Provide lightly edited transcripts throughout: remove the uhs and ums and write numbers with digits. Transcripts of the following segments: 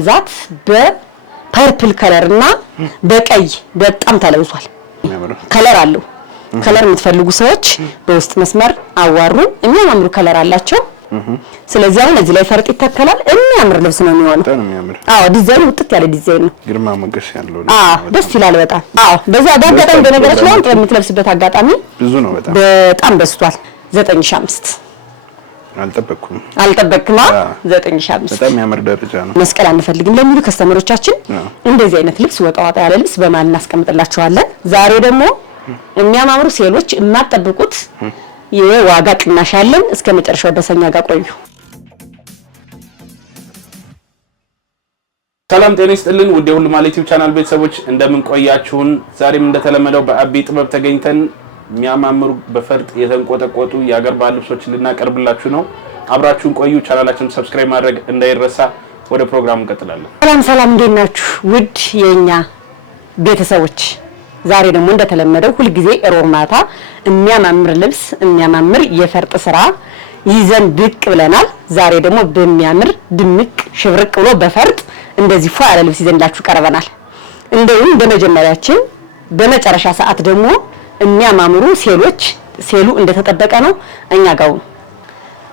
በብዛት በፐርፕል ከለርና በቀይ በጣም ተለብሷል። ከለር አለው። ከለር የምትፈልጉ ሰዎች በውስጥ መስመር አዋሩ። የሚያምሩ ከለር አላቸው። ስለዚህ አሁን እዚህ ላይ ፈርጥ ይተከላል። የሚያምር ልብስ ነው የሚሆነው። አዎ ዲዛይኑ ውጥት ያለ ዲዛይን ነው። ግርማ ሞገስ ያለው ነው። ደስ ይላል በጣም። በዛ አጋጣሚ በነገራችን ላይ የምትለብስበት አጋጣሚ ብዙ ነው። በጣም በስቷል። 9005 አልጠበቅኩም 9005 በጣም የሚያምር ደረጃ ነው። መስቀል አንፈልግም ለሚሉ ከስተመሮቻችን እንደዚህ አይነት ልብስ ወጣ ያለ ልብስ በማል እናስቀምጥላችኋለን። ዛሬ ደግሞ የሚያማምሩ ሴሎች እናጠብቁት የዋጋ ቅናሽ አለን። እስከ መጨረሻው ደሰኛ ጋር ቆዩ። ሰላም ጤና ይስጥልን ውድ የሁሉ ማለት ዩቲዩብ ቻናል ቤተሰቦች እንደምን ቆያችሁን? ዛሬም እንደተለመደው በአቢ ጥበብ ተገኝተን የሚያማምሩ በፈርጥ የተንቆጠቆጡ የአገር ባህል ልብሶችን ልናቀርብላችሁ ነው። አብራችሁን ቆዩ። ቻናላችንን ሰብስክራይብ ማድረግ እንዳይረሳ። ወደ ፕሮግራሙ እንቀጥላለን። ሰላም እንዴት ናችሁ ውድ የኛ ቤተሰቦች? ዛሬ ደግሞ እንደተለመደው ሁሉ ጊዜ ሮብ ማታ የሚያማምር ልብስ የሚያማምር የፈርጥ ስራ ይዘን ብቅ ብለናል። ዛሬ ደግሞ በሚያምር ድምቅ ሽብርቅ ብሎ በፈርጥ እንደዚህ ፏ ያለ ልብስ ይዘንላችሁ ቀርበናል። እንደውም በመጀመሪያችን በመጨረሻ ሰዓት ደግሞ የሚያማምሩ ሴሉ እንደተጠበቀ ነው። እኛ ጋር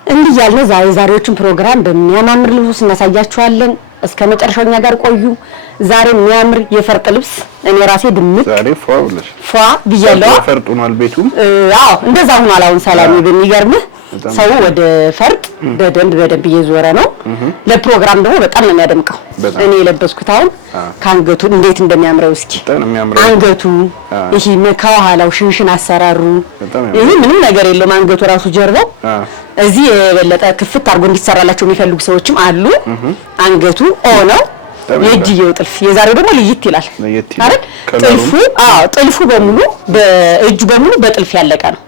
እንዲህ ያለ ዛሬዎችን ፕሮግራም በሚያማምር ልብስ እናሳያችኋለን። እስከ መጨረሻው እኛ ጋር ቆዩ። ዛሬ የሚያምር የፈርጥ ልብስ እኔ ራሴ ድምቅ ዛሬ ፏ ብያለሁ። ፈርጡናል ቤቱም እንደዛ ሆኗል። አሁን ሰላም በሚገርምህ ሰው ወደ ፈርጥ በደንብ እየዞረ ነው። ለፕሮግራም ደግሞ በጣም ነው የሚያደምቀው። እኔ የለበስኩት አሁን ካንገቱ እንዴት እንደሚያምረው እስኪ አንገቱ ይሄ ከኋላው ሽንሽን አሰራሩ ይሄ ምንም ነገር የለውም። አንገቱ ራሱ ጀርባው እዚህ የበለጠ ክፍት አድርጎ እንዲሰራላቸው የሚፈልጉ ሰዎችም አሉ። አንገቱ ነው የእጅየው ጥልፍ የዛሬው ደግሞ ለየት ይላል አይደል? ጥልፉ በሙሉ በእጁ በሙሉ በጥልፍ ያለቀ ነው።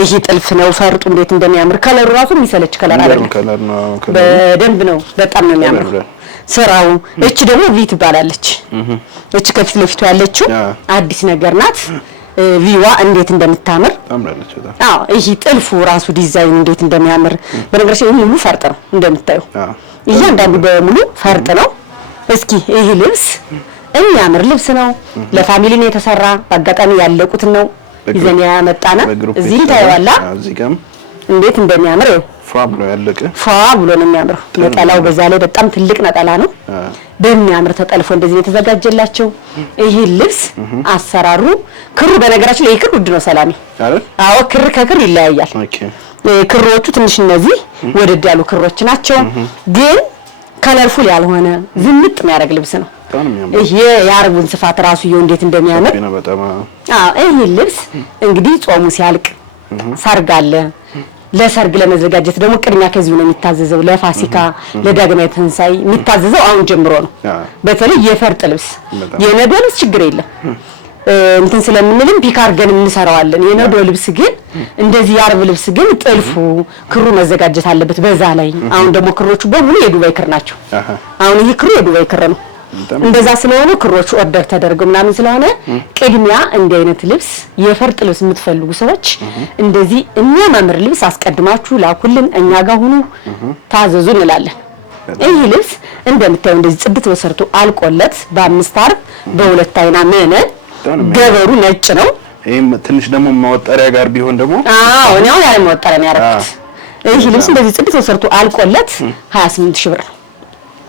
ይሄ ጥልፍ ነው። ፈርጡ እንዴት እንደሚያምር ከለሩ ራሱ የሚሰለች ከለር አይደለም። በደንብ ነው። በጣም ነው የሚያምር ስራው። እቺ ደግሞ ቪት ባላለች እቺ ከፊት ለፊቱ ያለችው አዲስ ነገር ናት። ቪዋ እንዴት እንደምታምር ታምራለች። ይሄ ጥልፉ ራሱ ዲዛይን እንዴት እንደሚያምር በነገራችን ይሄ ሙሉ ፈርጥ ነው እንደምታዩ። እያንዳንዱ በሙሉ ፈርጥ ነው። እስኪ ይሄ ልብስ የሚያምር ልብስ ነው። ለፋሚሊ ነው የተሰራ። በአጋጣሚ ያለቁት ነው ይዘን ያመጣና እዚህ ታይዋላ እንዴት እንደሚያምር ፏ ብሎ ነው የሚያምረው። ነጠላው በዛ ላይ በጣም ትልቅ ነጠላ ነው። በሚያምር ተጠልፎ እንደዚህ የተዘጋጀላቸው ይሄ ልብስ አሰራሩ ክሩ በነገራችን ላይ ክሩ ውድ ነው ሰላሚ። ክር ከክር ይለያያል። ክሮቹ ትንሽ እነዚህ ወደድ ያሉ ክሮች ናቸው ግን ከለርፉል ያልሆነ ዝምጥ የሚያደርግ ልብስ ነው። ይሄ የአርቡን ስፋት ራሱ ይሄው እንዴት እንደሚያምር ይሄ ልብስ እንግዲህ ጾሙ ሲያልቅ ሰርግ አለ። ለሰርግ ለመዘጋጀት ደግሞ ቅድሚያ ከዚሁ ነው የሚታዘዘው። ለፋሲካ ለዳግማይ ትንሳኤ የሚታዘዘው አሁን ጀምሮ ነው። በተለይ የፈርጥ ልብስ የነዶ ልብስ ችግር የለም እንትን ስለምንልም ፒካር ገን እንሰራዋለን። የነዶ ልብስ ግን እንደዚህ የአርብ ልብስ ግን ጥልፉ ክሩ መዘጋጀት አለበት በዛ ላይ። አሁን ደግሞ ክሮቹ በሙሉ የዱባይ ክር ናቸው። አሁን ይሄ ክሩ የዱባይ ክር ነው። እንደዛ ስለሆነ ክሮቹ ኦርደር ተደርገው ምናምን ስለሆነ ቅድሚያ እንዲህ አይነት ልብስ የፈርጥ ልብስ የምትፈልጉ ሰዎች እንደዚህ የሚያማምር ልብስ አስቀድማችሁ ላኩልን። እኛ ጋር ሁኑ ታዘዙ እንላለን። ይሄ ልብስ እንደምታዩ እንደዚህ ጽድት ተሰርቶ አልቆለት በአምስት አርብ በሁለት አይና መነን ገበሩ ነጭ ነው። ይሄም ትንሽ ደግሞ ማወጣሪያ ጋር ቢሆን ደግሞ ነው ያለ ማወጣሪያ የሚያረጋግጥ ይሄ ልብስ እንደዚህ ጽድት ተሰርቶ አልቆለት 28 ሺህ ብር ነው።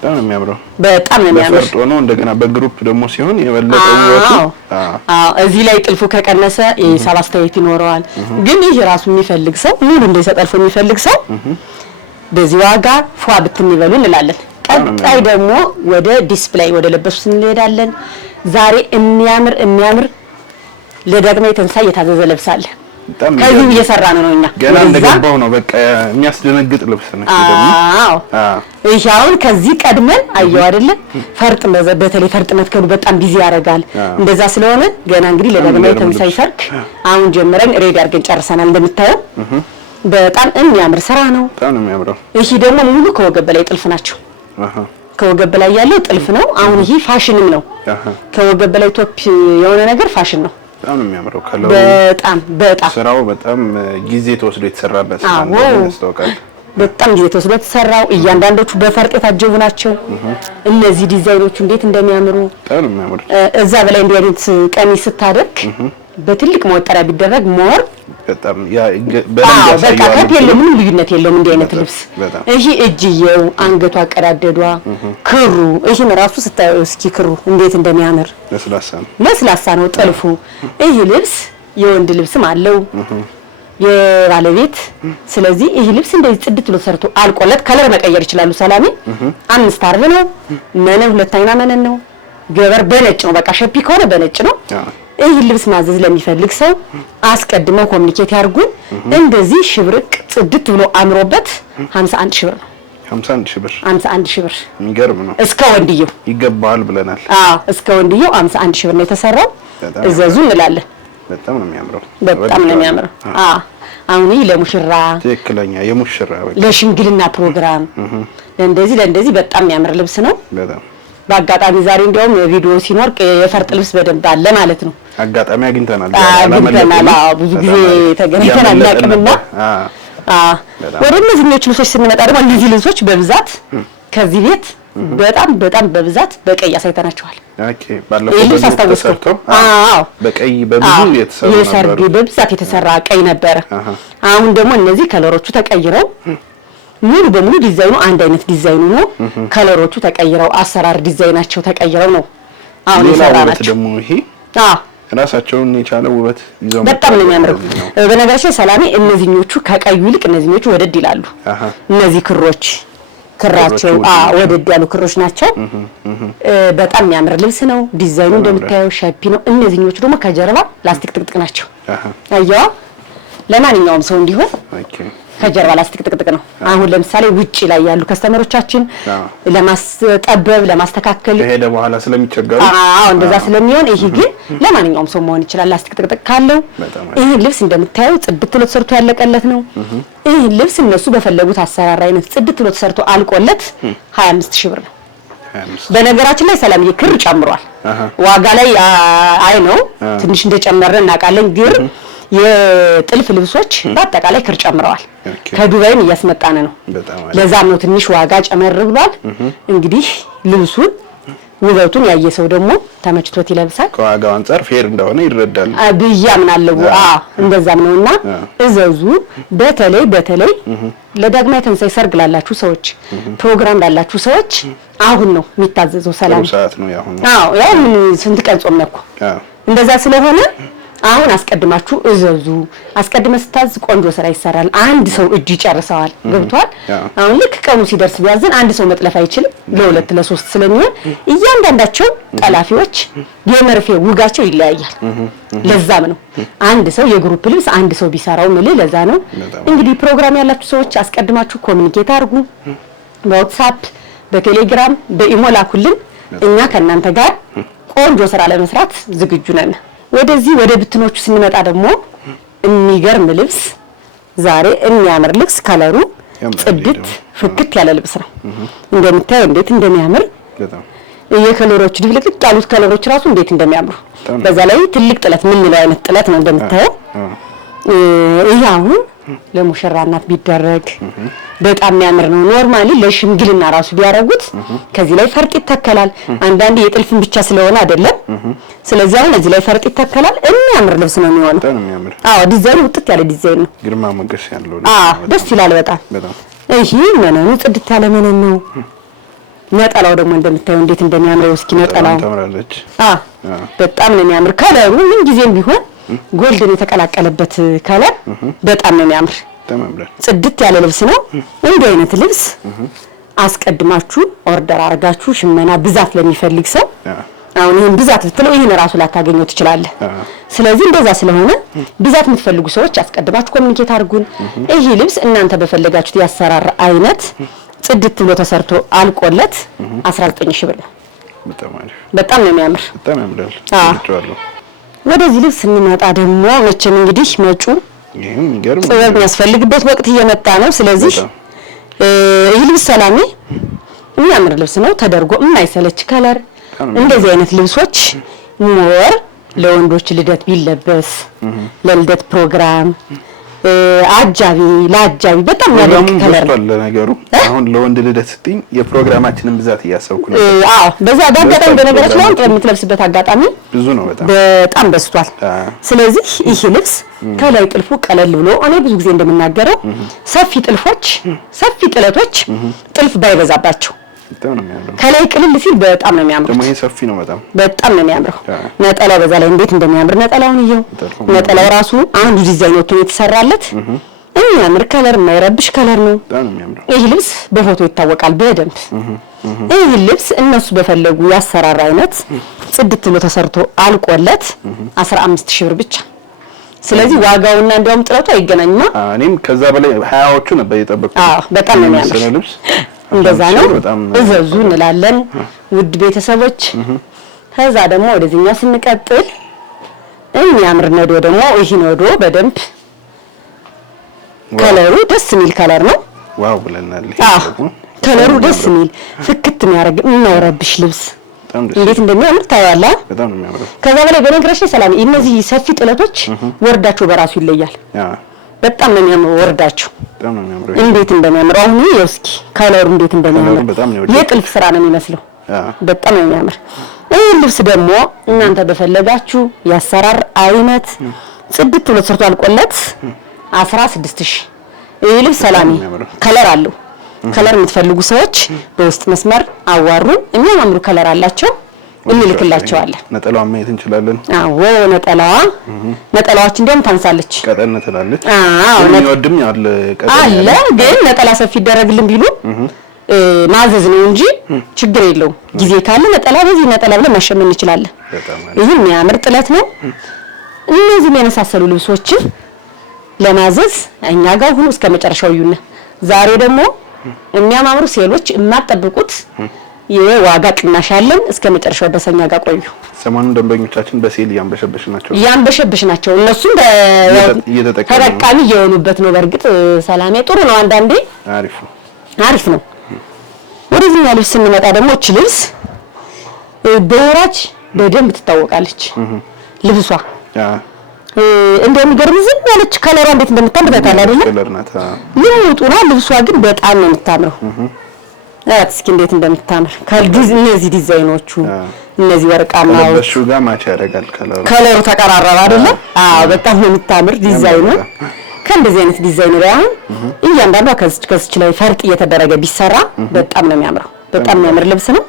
በጣም ነው የሚያምረው። በጣም ነው የሚያምረው። ፈርጦ ነው እንደገና በግሩፕ ደግሞ ሲሆን የበለጠ ውበቱ እዚህ ላይ ጥልፉ ከቀነሰ የሂሳብ አስተያየት ይኖረዋል። ግን ይሄ ራሱ የሚፈልግ ሰው ሙሉ እንደሰጠልፎ የሚፈልግ ሰው በዚህ ዋጋ ፏ ብትንበሉ እንላለን። ቀጣይ ደግሞ ወደ ዲስፕሌይ ወደ ለበሱት እንሄዳለን። ዛሬ የሚያምር ለዳግማይ ትንሳኤ የታዘዘ ልብስ አለ። ከዚህ እየሰራ ነው እኛ ገና እንደገባው ነው። በቃ የሚያስደነግጥ ልብስ ነው ይሄ አሁን ከዚህ ቀድመን አየው አይደለ? ፈርጥ በተለይ ፈርጥ መትከሉ በጣም ቢዚ ያደርጋል። እንደዛ ስለሆነ ገና እንግዲህ ለዳግማይ ትንሳኤ ሰርክ አሁን ጀምረን ሬዲ አድርገን ጨርሰናል። እንደምታየው በጣም የሚያምር ስራ ነው። በጣም ነው የሚያምረው። ይሄ ደግሞ ሙሉ ከወገብ በላይ ጥልፍ ናቸው። ከወገብ በላይ ያለው ጥልፍ ነው። አሁን ይሄ ፋሽንም ነው። ከወገብ በላይ ቶፕ የሆነ ነገር ፋሽን ነው። በጣም ነው የሚያምረው። ከለው በጣም ስራው በጣም ጊዜ ተወስዶ የተሰራበት ነው ያስተዋውቃል። በጣም ጊዜ ተወስዶ ተሰራው። እያንዳንዶቹ በፈርጥ የታጀቡ ናቸው። እነዚህ ዲዛይኖቹ እንዴት እንደሚያምሩ እዛ በላይ እንዲህ አይነት ቀሚስ ስታደርግ በትልቅ መወጠሪያ ቢደረግ ሞር በጣም በደንብ በቃ ከየለም ምንም ልዩነት የለውም። እንዲህ አይነት ልብስ ይሄ እጅየው፣ አንገቷ፣ አቀዳደዷ፣ ክሩ ይሄን ራሱ ስታየው እስኪ ክሩ እንዴት እንደሚያምር ለስላሳ ነው ጥልፉ። ይሄ ልብስ የወንድ ልብስም አለው የባለቤት። ስለዚህ ይሄ ልብስ እንደዚህ ጽድት ብሎ ሰርቶ አልቆለት ከለር መቀየር ይችላሉ። ሰላሜ 5 አርብ ነው። መነን 2 አይና መነን ነው። ገበር በነጭ ነው። በቃ ሸፒ ከሆነ በነጭ ነው። ይሄ ልብስ ማዘዝ ለሚፈልግ ሰው አስቀድመው ኮሙኒኬት ያርጉን። እንደዚህ ሽብርቅ ጽድት ብሎ አምሮበት 51 ሺህ ብር ነው። 51 ሺህ ብር የሚገርም ነው። እስከ ወንድየው ይገባል ብለናል። እስከ ወንድየው 51 ሺህ ብር ነው የተሰራው። እዘዙ እንላለን። በጣም ነው የሚያምረው። በጣም ነው የሚያምረው። አሁን ይሄ ለሙሽራ ትክክለኛ የሙሽራ ለሽምግልና ፕሮግራም ለእንደዚህ በጣም የሚያምር ልብስ ነው። በጣም በአጋጣሚ ዛሬ እንዲያውም ቪዲዮ ሲኖር የፈርጥ ልብስ በደንብ አለ ማለት ነው። አጋጣሚ አግኝተናል። ብዙ ጊዜ ተገናኝተናል እናቅምና ወደ እነዚህኞቹ ልብሶች ስንመጣ ደግሞ እነዚህ ልብሶች በብዛት ከዚህ ቤት በጣም በብዛት በቀይ አሳይተናቸዋል። ኦኬ ባለፈው ልብስ አስታውስከው? በቀይ በብዙ የተሰራ የሰርግ በብዛት የተሰራ ቀይ ነበረ። አሁን ደግሞ እነዚህ ከለሮቹ ተቀይረው ሙሉ በሙሉ ዲዛይኑ አንድ አይነት ዲዛይኑ ነው። ከለሮቹ ተቀይረው አሰራር ዲዛይናቸው ተቀይረው ነው አሁን የሰራናቸው። ደግሞ ይሄ ራሳቸውን የቻለ ውበት ይዘው በጣም ነው የሚያምረው። በነገራችን ሰላሜ እነዚህኞቹ ከቀዩ ይልቅ እነዚህኞቹ ወደድ ይላሉ። እነዚህ ክራቸው ወደድ ያሉ ክሮች ናቸው። በጣም የሚያምር ልብስ ነው። ዲዛይኑ እንደምታየው ሸፒ ነው። እነዚህኞቹ ደግሞ ከጀርባ ላስቲክ ጥቅጥቅ ናቸው። አየዋ ለማንኛውም ሰው እንዲሆን ከጀርባ ላስቲክ ጥቅጥቅ ነው። አሁን ለምሳሌ ውጪ ላይ ያሉ ከስተመሮቻችን ለማስጠበብ ለማስተካከል ከሄደ በኋላ ስለሚቸገሩ እንደዛ ስለሚሆን ይሄ ግን ለማንኛውም ሰው መሆን ይችላል። ላስቲክ ጥቅጥቅ ካለው ይሄ ልብስ እንደምታየው ጽድት ብሎ ተሰርቶ ያለቀለት ነው። ይሄ ልብስ እነሱ በፈለጉት አሰራር አይነት ጽድት ብሎ ተሰርቶ አልቆለት 25 ሺህ ብር ነው። በነገራችን ላይ ሰላምዬ ክር ጨምሯል። ዋጋ ላይ አይ ነው ትንሽ እንደጨመረ እናውቃለን ግን የጥልፍ ልብሶች በአጠቃላይ ክር ጨምረዋል። ከዱባይም እያስመጣን ነው። ለዛም ነው ትንሽ ዋጋ ጨመር ብሏል። እንግዲህ ልብሱን ውበቱን ያየ ሰው ደግሞ ተመችቶት ይለብሳል። ከዋጋው አንፃር ፌር እንደሆነ ይረዳል ብያምናለሁ። እንደዛም ነውና እዘዙ። በተለይ ለዳግማዊ ትንሣኤ ሰርግ ላላችሁ ሰዎች፣ ፕሮግራም ላላችሁ ሰዎች አሁን ነው የሚታዘዘው። ሰላም ሰዓት ነው ያሁን። ያው ምን ስንት ቀን ጾም ነው እኮ እንደዛ ስለሆነ አሁን አስቀድማችሁ እዘዙ። አስቀድመ ስታዝ ቆንጆ ስራ ይሰራል። አንድ ሰው እጁ ይጨርሰዋል። ገብቷል። አሁን ልክ ቀኑ ሲደርስ ቢያዝን አንድ ሰው መጥለፍ አይችልም። ለ2 ለ3 ስለሚሆን እያንዳንዳቸው ጠላፊዎች የመርፌ ውጋቸው ይለያያል። ለዛም ነው አንድ ሰው የግሩፕ ልብስ አንድ ሰው ቢሰራው ምል ለዛ ነው። እንግዲህ ፕሮግራም ያላችሁ ሰዎች አስቀድማችሁ ኮሙኒኬት አድርጉ። በዋትስአፕ በቴሌግራም በኢሞ ላኩልን። እኛ ከእናንተ ጋር ቆንጆ ስራ ለመስራት ዝግጁ ነን። ወደዚህ ወደ ብትኖቹ ስንመጣ ደግሞ የሚገርም ልብስ ዛሬ የሚያምር ልብስ ከለሩ ጽድት ፍክት ያለ ልብስ ነው። እንደምታየው እንዴት እንደሚያምር የከለሮቹ ድብልቅልቅ ያሉት ከለሮች ራሱ እንዴት እንደሚያምሩ በዛ ላይ ትልቅ ጥለት ምን ነው አይነት ጥለት ነው እንደምታየው። ይሄ አሁን ለሙሽራ እናት ቢደረግ በጣም የሚያምር ነው። ኖርማሊ ለሽምግልና ራሱ ቢያረጉት ከዚህ ላይ ፈርጥ ይተከላል። አንዳንዴ የጥልፍን ብቻ ስለሆነ አይደለም። ስለዚህ አሁን እዚህ ላይ ፈርጥ ይተከላል። የሚያምር ልብስ ነው የሚሆነው። ዲዛይኑ ውጥት ያለ ዲዛይን ነው። ግርማ ሞገስ ያለው ደስ ይላል በጣም። ይሄ መነኑ ጽድት ያለ መነን ነው። ነጠላው ደግሞ እንደምታየው እንዴት እንደሚያምር እስኪ ነጠላው በጣም ነው የሚያምር። ከለሩ ምን ጊዜም ቢሆን ጎልድን የተቀላቀለበት ከለር በጣም ነው የሚያምር። ጽድት ያለ ልብስ ነው። እንዲህ አይነት ልብስ አስቀድማችሁ ኦርደር አድርጋችሁ ሽመና ብዛት ለሚፈልግ ሰው አሁን ይሄን ብዛት ብትለው ይሄን ራሱ ላታገኘው ትችላለህ። ስለዚህ እንደዛ ስለሆነ ብዛት የምትፈልጉ ሰዎች አስቀድማችሁ ኮሙኒኬት አድርጉን። ይሄ ልብስ እናንተ በፈለጋችሁት ያሰራር አይነት ጽድት ብሎ ተሰርቶ አልቆለት 19 ሺህ ብር ነው። በጣም ነው የሚያምር። በጣም ያምራል። ወደዚህ ልብስ ስንመጣ ደግሞ መቼም እንግዲህ መጪው ጥበብ የሚያስፈልግበት ወቅት እየመጣ ነው። ስለዚህ ይህ ልብስ ሰላሜ የሚያምር ልብስ ነው። ተደርጎ የማይሰለች ከለር እንደዚህ አይነት ልብሶች ሞር ለወንዶች ልደት ቢለበስ ለልደት ፕሮግራም አጃቢ ለአጃቢ በጣም ያደርግ ከለር ነው ነገሩ። አሁን ለወንድ ልደት ስትኝ የፕሮግራማችንን ብዛት እያሰብኩ ነው። አዎ በዛ አጋጣሚ በነገራችን ላይ የምትለብስበት አጋጣሚ ብዙ ነው፣ በጣም በስቷል። ስለዚህ ይሄ ልብስ ከላይ ጥልፉ ቀለል ብሎ እኔ ብዙ ጊዜ እንደምናገረው ሰፊ ጥልፎች፣ ሰፊ ጥለቶች ጥልፍ ባይበዛባቸው ከላይ ቅልል ሲል በጣም ነው የሚያምረው። ደግሞ ይሄ ሰፊ ነው፣ በጣም ነው የሚያምረው። ነጠላው በዛ ላይ እንዴት እንደሚያምር ነጠላውን ይሄው። ነጠላው ራሱ አንዱ ዲዛይን ወጥቶ የተሰራለት የሚያምር ከለር፣ የማይረብሽ ከለር ነው። ይሄ ልብስ በፎቶ ይታወቃል በደንብ። ይሄ ልብስ እነሱ በፈለጉ ያሰራር አይነት ጽድት ብሎ ተሰርቶ አልቆለት 15000 ብር ብቻ። ስለዚህ ዋጋውና እንዲያውም ጥለቱ አይገናኝማ። እኔም ከዛ በላይ 20ዎቹ ነበር የጠበቅኩት። በጣም ነው የሚያምር። እንደዛ ነው እዘዙ እንላለን ውድ ቤተሰቦች። ከዛ ደግሞ ወደዚህኛው ስንቀጥል የሚያምር ነዶ ደግሞ ይሄ ነዶ በደንብ ከለሩ ደስ የሚል ከለር ነው። ዋው ብለናል። ከለሩ ደስ የሚል ፍክት የሚያደርግ የማይረብሽ ልብስ እንዴት እንደሚያምር ታያለህ። በጣም ነው የሚያምረው። ከዛ በላይ በነገራችን ሰላም እነዚህ ሰፊ ጥለቶች ወርዳቸው በራሱ ይለያል። በጣም ነው የሚያምረው ወርዳቸው። በጣም ነው የሚያምረው። እንዴት እንደሚያምር አሁን እስኪ ከለሩ እንዴት እንደሚያምር የጥልፍ ስራ ነው የሚመስለው። በጣም ነው የሚያምር። ይህ ልብስ ደግሞ እናንተ በፈለጋችሁ ያሰራር አይነት ጽድት ብሎ ተሰርቶ አልቆለት 16000። ይህ ልብስ ሰላም ከለር አለው። ከለር የምትፈልጉ ሰዎች በውስጥ መስመር አዋሩን። የሚያምሩ ከለር አላቸው እንልክላቸዋለን። ነጠላዋ ማየት እንችላለን። አዎ ነጠላዋች እንደውም ታንሳለች፣ ቀጠን ትላለች። የሚወድም አለ ግን ነጠላ ሰፊ ይደረግልን ቢሉ ማዘዝ ነው እንጂ ችግር የለውም። ጊዜ ካለ ነጠላ በዚህ ነጠላ ብለን ማሸመን እንችላለን። ይሄ የሚያምር ጥለት ነው። እነዚህ የመሳሰሉ ልብሶችን ለማዘዝ እኛ ጋር ሁሉ እስከ መጨረሻው ይዩና። ዛሬ ደግሞ የሚያማምሩ ሴሎች የማትጠብቁት የዋጋ ቅናሽ አለን። እስከ መጨረሻው በሰኛ ጋር ቆዩ። ሰሞኑን ደንበኞቻችን በሴል ያንበሸብሽናቸው እነሱም ተጠቃሚ እየሆኑበት ነው። በእርግጥ ሰላሜ ጥሩ ነው። አንዳንዴ አሪፍ ነው። ወደዚህ ልብስ ስንመጣ ደግሞ እቺ ልብስ በወራጅ በደንብ ትታወቃለች። ልብሷ እንደሚገርም ዝም ያለች ከለሯ እንዴት እንደምታምር ታውቃለህ አይደል? ልሙጡና ልብሷ ግን በጣም ነው የምታምረው። እስኪ እንዴት እንደምታምር እነዚህ ዲዛይኖቹ እነዚህ ወርቃማው ከለበሹ ጋር ማች ያደርጋል። ከለሩ ተቀራረበ አይደለ? በጣም ነው የምታምር ዲዛይኑ። ከእንደዚህ አይነት ዲዛይን ላይ አሁን እያንዳንዷ ከዚች ላይ ፈርጥ እየተደረገ ቢሰራ በጣም ነው የሚያምረው። በጣም የሚያምር ልብስ ነው።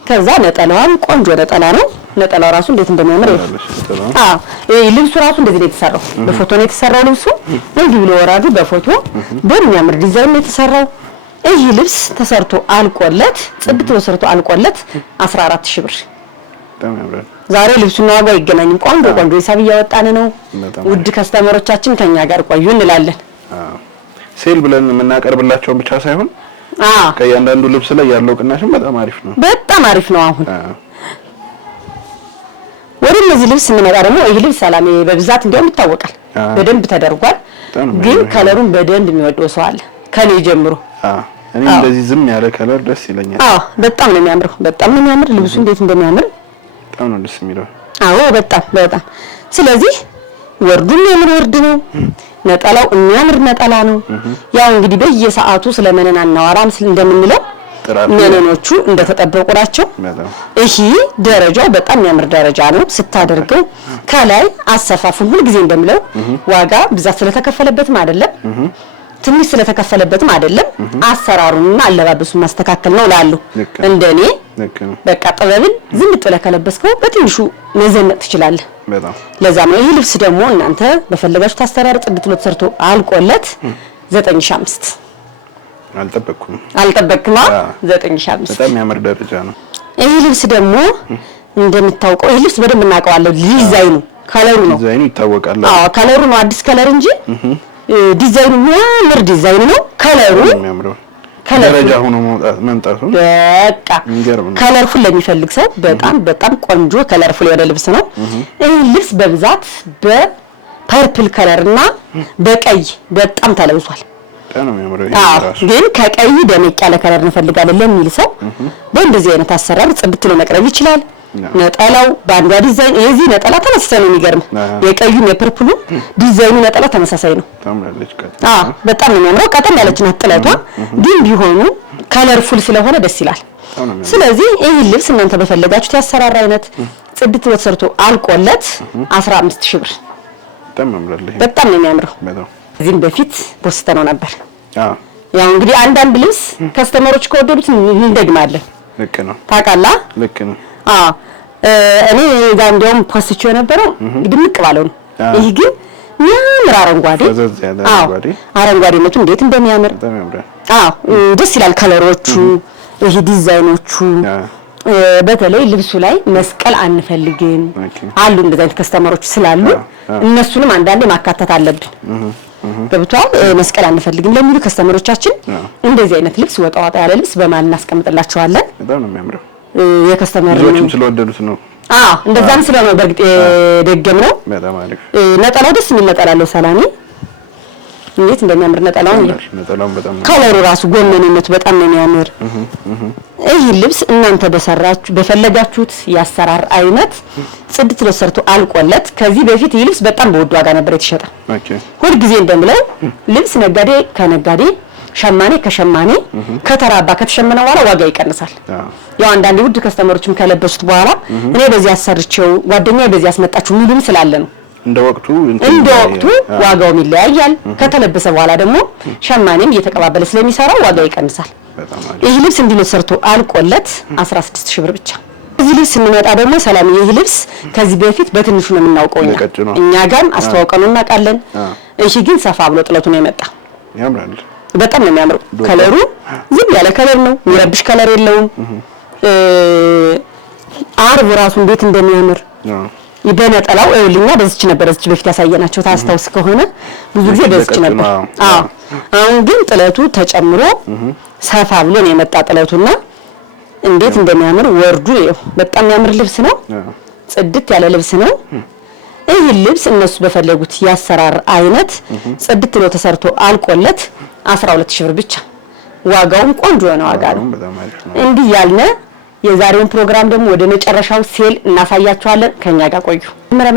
ከዛ ነጠላዋም ቆንጆ ነጠላ ነው። ነጠላው ራሱ እንዴት እንደሚያምር ልብሱ ራሱ እንደዚህ ነው የተሰራው። በፎቶ ነው የተሰራው ልብሱ። እንዲህ ብሎ ወራዱ በፎቶ በሚያምር ዲዛይን ነው የተሰራው። ይህ ልብስ ተሰርቶ አልቆለት ጽድት ተሰርቶ አልቆለት 14000 ብር። ዛሬ ልብሱና ዋጋው አይገናኝም። ቆንጆ ሂሳብ እያወጣን ነው። ውድ ከስተመሮቻችን ከኛ ጋር ቆዩ እንላለን። ሴል ብለን የምናቀርብላቸውን ብቻ ሳይሆን ከእያንዳንዱ ልብስ ላይ ያለው ቅናሽም በጣም አሪፍ ነው። በጣም አሪፍ ነው። አሁን ወደ እነዚህ ልብስ ስንመጣ ደግሞ ይህ ልብስ ሰላሜ በብዛት እንዲያውም ይታወቃል። በደንብ ተደርጓል። ግን ከለሩን በደንብ የሚወደው ሰው አለ ከኔ ጀምሮ። እኔ እንደዚህ ዝም ያለ ከለር ደስ ይለኛል። በጣም ነው የሚያምረው። በጣም ነው የሚያምር ልብሱ እንዴት እንደሚያምር በጣም ነው ደስ የሚለው። በጣም ስለዚህ ወርዱ የሚያምር ወርድ ነው። ነጠላው የሚያምር ነጠላ ነው። ያው እንግዲህ በየሰዓቱ ስለመነን አናወራም እንደምንለው መነኖቹ እንደተጠበቁ ናቸው። ይሄ ደረጃው በጣም የሚያምር ደረጃ ነው። ስታደርገው ከላይ አሰፋፉን ሁልጊዜ እንደምለው ዋጋ ብዛት ስለተከፈለበትም አይደለም ትንሽ ስለተከፈለበትም አይደለም አሰራሩንና አለባበሱን ማስተካከል ነው ላሉ እንደኔ በቃ ጥበብን ዝም ብለህ ከለበስከው በትንሹ መዘነጥ ትችላለህ። ለዛ ነው ይሄ ልብስ ደግሞ እናንተ በፈለጋችሁት አሰራር ጽድት ብሎ ተሰርቶ አልቆለት 9500 አልጠበቅኩም 9500 በጣም የሚያምር ደረጃ ነው። ይሄ ልብስ ደግሞ እንደምታውቀው ይሄ ልብስ በደንብ እናውቀዋለን። ዲዛይኑ ከለሩ ነው ዲዛይኑ ይታወቃል። ከለሩ ነው አዲስ ከለር እንጂ ዲዛይኑ የሚያምር ዲዛይን ነው። ከለሩ የሚያምረው ደረጃ ሆኖ መምጣቱ በቃ ከለርፉል ለሚፈልግ ሰው በጣም ቆንጆ ከለርፉል የሆነ ልብስ ነው። ይሄ ልብስ በብዛት በፐርፕል ከለርና በቀይ በጣም ተለብሷል። ግን ከቀይ ደመቅ ያለ ከለር እንፈልጋለን ለሚል ሰው በእንደዚህ አይነት አሰራር ጽድት ብሎ መቅረብ ይችላል። ነጠላው ባንዷ ዲዛይን የዚህ ነጠላ ተመሳሳይ ነው። የሚገርም የቀዩም የፐርፕሉ ዲዛይኑ ነጠላ ተመሳሳይ ነው። በጣም ነው የሚያምረው። ቀጠን ያለች ናት ጥለቷ፣ ግን ቢሆኑ ከለርፉል ስለሆነ ደስ ይላል። ስለዚህ ይሄ ልብስ እናንተ በፈለጋችሁት ያሰራራ አይነት ጽድት ተሰርቶ አልቆለት 15000 ብር በጣም ነው የሚያምረው። እዚህም በፊት ወስተነው ነበር። ያው እንግዲህ አንዳንድ ልብስ ከስተመሮች ከወደዱት እንደግማለን። ልክ ነው ታውቃለህ። ልክ ነው። እኔ ጋር እንደውም ፖስቼ የነበረው ድምቅ ባለው ነው። ይሄ ግን የሚያምር አረንጓዴ አረንጓዴነቱ እንዴት እንደሚያምር ደስ ይላል። ከለሮቹ ይሄ ዲዛይኖቹ በተለይ ልብሱ ላይ መስቀል አንፈልግም አሉ እንደዚህ አይነት ከስተመሮች ስላሉ እነሱንም አንዳንዴ ማካተት አለብን። ገብቷል። መስቀል አንፈልግም ለሚሉ ከስተመሮቻችን እንደዚህ አይነት ልብስ ወጣ ያለ ልብስ በማል እናስቀምጥላቸዋለን። በጣም ነው የሚያምረው። የከስተመሮችም ስለወደዱት ነው። እንደዛም ስለሆነ በርግጥ ደገምነው። በጣም አሪፍ ነጠላው ደስ የሚል ነጠላ አለው። ሰላሜ እንዴት እንደሚያምር ነጠላውን በጣም ከለሩ ራሱ ጎመኔነቱ በጣም ነው የሚያምር። ይህ ልብስ እናንተ በፈለጋችሁት ያሰራር አይነት ጽድት ተሰርቶ አልቆለት ከዚህ በፊት ይህ ልብስ በጣም በውድ ዋጋ ነበር የተሸጠ። ሁሉ ጊዜ እንደምለው ልብስ ነጋዴ ከነጋዴ ሸማኔ ከሸማኔ ከተራባ ከተሸመነ በኋላ ዋጋ ይቀንሳል። ያው አንዳንድ ውድ ከስተመሮችም ከለበሱት በኋላ እኔ በዚህ አሰርቼው ጓደኛዬ በዚህ አስመጣችሁ ሚሉም ስላለ ነው። እንደ ወቅቱ ዋጋው ይለያያል። ከተለበሰ በኋላ ደግሞ ሸማኔም እየተቀባበለ ስለሚሰራው ዋጋ ይቀንሳል። ይህ ልብስ እንዲህ ሰርቶ አልቆለት 16000 ብር ብቻ። እዚህ ልብስ እንመጣ ደግሞ ሰላም ይህ ልብስ ከዚህ በፊት በትንሹ ነው የምናውቀው እኛ ጋር አስተዋውቀን እናውቃለን። እሺ ግን ሰፋ ብሎ ጥለቱ ነው የመጣ። ያምራል። በጣም ነው የሚያምረው። ከለሩ ዝም ያለ ከለር ነው፣ የሚረብሽ ከለር የለውም። አርብ ራሱ እንዴት እንደሚያምር በነጠላው እልኛ በዚች ነበር እዚች በፊት ያሳየናቸው ታስታውስ ከሆነ ብዙ ጊዜ በዚች ነበር። አሁን ግን ጥለቱ ተጨምሮ ሰፋ ብሎ ነው የመጣ ጥለቱና እንዴት እንደሚያምር ወርዱ ነው። በጣም የሚያምር ልብስ ነው። ጽድት ያለ ልብስ ነው። ይህ ልብስ እነሱ በፈለጉት ያሰራር አይነት ጽድት ብሎ ተሰርቶ አልቆለት 12000 ብር ብቻ። ዋጋውም ቆንጆ ነው ዋጋ ነው። እንዲህ ያልነ የዛሬውን ፕሮግራም ደግሞ ወደ መጨረሻው ሴል እናሳያችኋለን። ከኛ ጋር ቆዩ።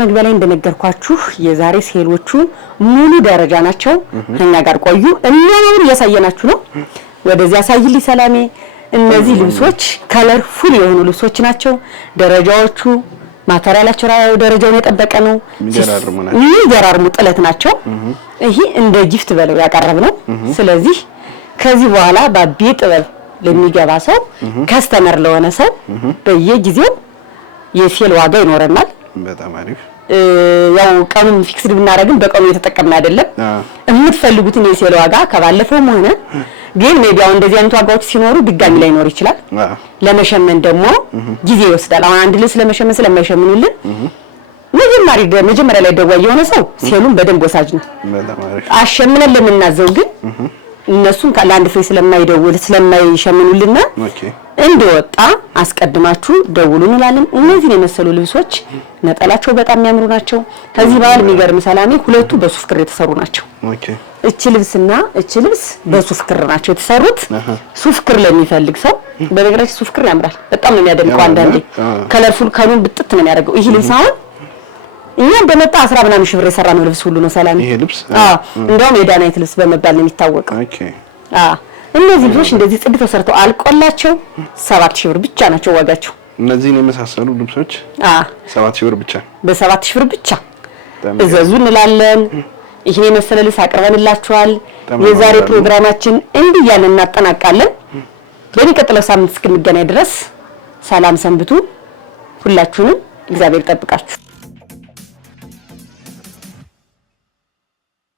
መግቢያ ላይ እንደነገርኳችሁ የዛሬ ሴሎቹ ሙሉ ደረጃ ናቸው። ከኛ ጋር ቆዩ። እኛም እያሳየናችሁ ነው። ወደዚህ አሳይልኝ ሰላሜ። እነዚህ ልብሶች ከለርፉል የሆኑ ልብሶች ናቸው። ደረጃዎቹ ማቴሪያላቸው ደረጃውን የጠበቀ ነው። የሚገራርሙ ጥለት ናቸው። ይሄ እንደ ጊፍት በለው ያቀረብነው። ስለዚህ ከዚህ በኋላ ባቢ ጥበብ ለሚገባ ሰው ከስተመር ለሆነ ሰው በየጊዜው የሴል ዋጋ ይኖረናል። በጣም አሪፍ። ያው ቀኑን ፊክስድ ብናረግም በቀኑ የተጠቀምን አይደለም። የምትፈልጉትን የሴል ዋጋ ከባለፈውም ሆነ ግን ሜዲያው እንደዚህ አይነት ዋጋዎች ሲኖሩ ድጋሚ ላይ ይኖር ይችላል። ለመሸመን ደግሞ ጊዜ ይወስዳል። አሁን አንድ ልብስ ለመሸመን ስለማይሸምኑልን መጀመሪያ ላይ ደዋይ የሆነ ሰው ሴሉን በደንብ ወሳጅ ነው። አሸምነን ለምናዘው ግን እነሱም ለአንድ ፍሬ ስለማይደውል ስለማይሸምኑልና እንደወጣ አስቀድማችሁ ደውሉ እንላለን። እነዚህ የመሰሉ ልብሶች ነጠላቸው በጣም የሚያምሩ ናቸው። ከዚህ በኋላ የሚገርም ሰላሜ ሁለቱ በሱፍ ክር የተሰሩ ናቸው። እቺ ልብስና እቺ ልብስ በሱፍ ክር ናቸው የተሰሩት። ሱፍ ክር ለሚፈልግ ሰው በነገራችን ሱፍ ክር ያምራል። በጣም ነው የሚያደምቀው። አንዳንዴ ከለርፉል ከኑን ብጥት ነው የሚያደርገው። ይሄ ልብስ አሁን እኛ እንደመጣ 10 ምናምን ሺህ ብር የሰራ ነው ልብስ ሁሉ ነው ሰላሜ። ይሄ ልብስ እንደውም የዳናይት ልብስ በመባል ነው የሚታወቀው። እነዚህ ልብሶች እንደዚህ ጽድ ተሰርተው አልቆላቸው 7000 ብር ብቻ ናቸው ዋጋቸው። እነዚህን የመሳሰሉ ልብሶች 7000 ብር ብቻ፣ በ7000 ብር ብቻ እዘዙ እንላለን። ይሄን የመሰለ ልብስ አቅርበንላችኋል። የዛሬ ፕሮግራማችን እንዲህ ያለን እናጠናቃለን። በሚቀጥለው ሳምንት እስክንገናኝ ድረስ ሰላም ሰንብቱ። ሁላችሁንም እግዚአብሔር ይጠብቃችሁ።